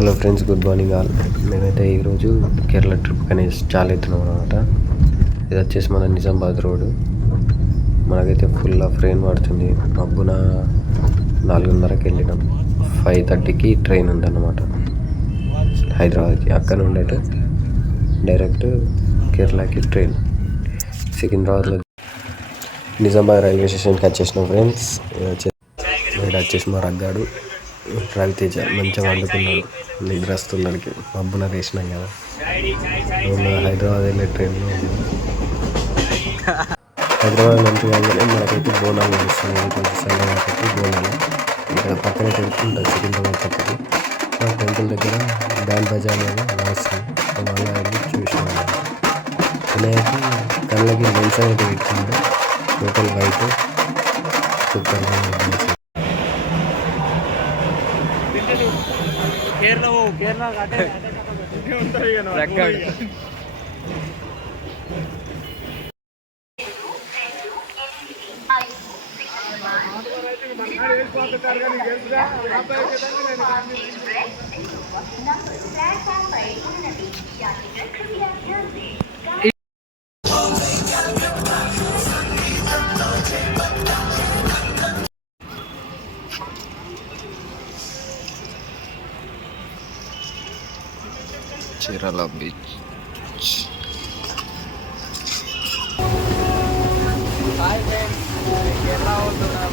Hello friends, good morning all. మేమైతే ఈరోజు Kerala trip అనేది స్టార్ట్ అవుతున్నాం అనమాట. ఇది వచ్చేసి మన నిజామాబాద్ రోడ్. మనకైతే ఫుల్ ఆఫ్ రెయిన్ పడుతుంది. మబ్బున 4:30కి వెళ్ళినాం. 5:30కి ట్రైన్ ఉందన్నమాట హైదరాబాద్కి. అక్కడ నుండి అయితే డైరెక్ట్ కేరళకి ట్రైన్. సికింద్రాబాద్లో నిజామాబాద్ రైల్వే స్టేషన్కి వచ్చేసినాం ఫ్రెండ్స్. ఇక్కడ వచ్చేసి మా రగ్గాడు రవితేజ మంచిగా వండుకున్నాడు, నిద్ర వస్తున్నాడికి. మబ్బున వేసినాం కదా. హైదరాబాద్ వెళ్ళే ట్రైన్లో హైదరాబాద్ నుంచి కాగానే మనకైతే బోనాలు నడుస్తున్నాయి. సన్నవాటికి బోనాలు ఇక్కడ పక్కనే టెంపుల్ ఉంటుంది, సికింద్రాబాద్ పక్కకి. ఆ టెంపుల్ దగ్గర బ్యాండ్ బజా అనేది నడుస్తుంది. మళ్ళీ వెళ్ళి చూసినాం. వినాయక కళ్ళకి లెన్స్ అనేది పెట్టింది, టోటల్ వైట్ సూపర్గా Chirala beach. Hi friends, Kerala వెళ్తున్నాం.